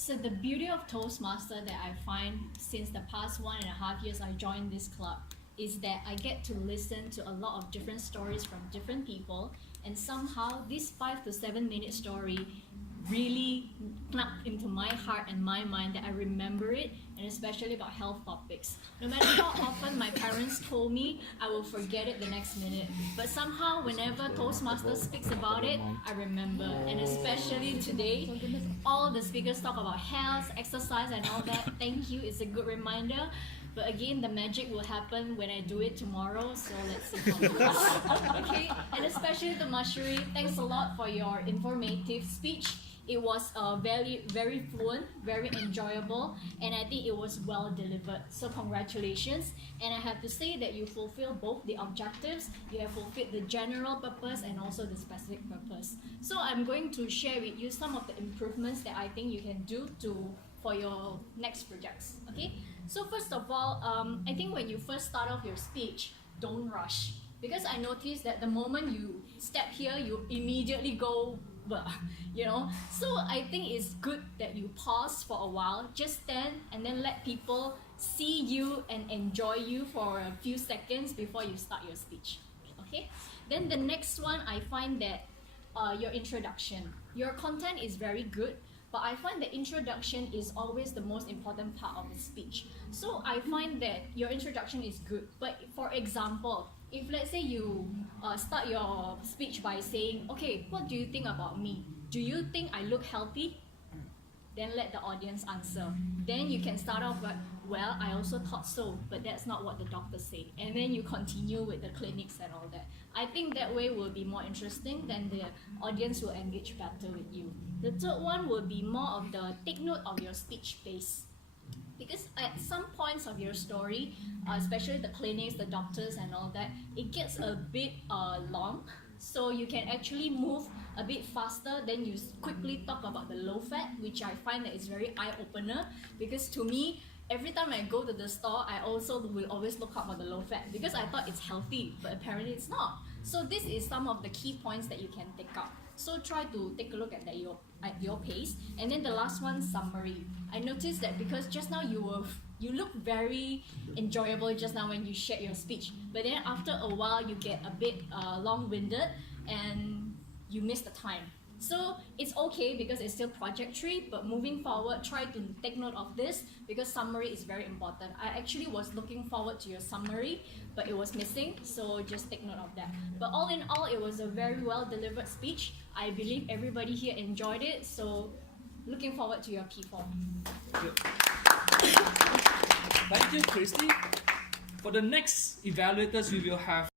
So the beauty of Toastmaster that I find since the past 1.5 years I joined this club is that I get to listen to a lot of different stories from different people, and somehow this 5 to 7 minute story really plugged into my heart and my mind that I remember it, and especially about health topics. No matter how often my parents told me, I will forget it the next minute. But somehow, whenever Toastmasters speaks about it, I remember. And especially today, all the speakers talk about health, exercise, and all that. Thank you, it's a good reminder. But again, the magic will happen when I do it tomorrow, so let's see how it goes. Okay, and especially to Mashuri, thanks a lot for your informative speech. It was very, very fluent, very enjoyable, and I think it was well delivered. So congratulations. And I have to say that you fulfill both the objectives, you have fulfilled the general purpose and also the specific purpose. So I'm going to share with you some of the improvements that I think you can do for your next projects. Okay? So first of all, I think when you first start off your speech, don't rush. Because I noticed that the moment you step here, you immediately go, you know. So I think it's good that you pause for a while, just stand and then let people see you and enjoy you for a few seconds before you start your speech. Okay? Then the next one, I find that your introduction. Your content is very good, but I find the introduction is always the most important part of the speech. So I find that your introduction is good, but for example, if let's say you start your speech by saying, okay, what do you think about me? Do you think I look healthy? Then let the audience answer. Then you can start off with, well, I also thought so, but that's not what the doctors say. And then you continue with the clinics and all that. I think that way will be more interesting, then the audience will engage better with you. The third one will be more of the take note of your speech pace. Because at some points of your story, especially the clinics, the doctors and all that, it gets a bit long. So you can actually move a bit faster, then you quickly talk about the low fat, which I find that is very eye-opener. Because to me, every time I go to the store, I also will always look out for the low fat because I thought it's healthy, but apparently it's not. So this is some of the key points that you can take out. So try to take a look at your pace. And then the last one, summary. I noticed that because just now you look very enjoyable just now when you shared your speech, but then after a while you get a bit long-winded and you miss the time. So it's okay because it's still project 3, but moving forward, try to take note of this because summary is very important. I actually was looking forward to your summary, but it was missing, so just take note of that. But all in all, it was a very well delivered speech. I believe everybody here enjoyed it, so looking forward to your P4. Thank you, Christy. For the next evaluators, we will have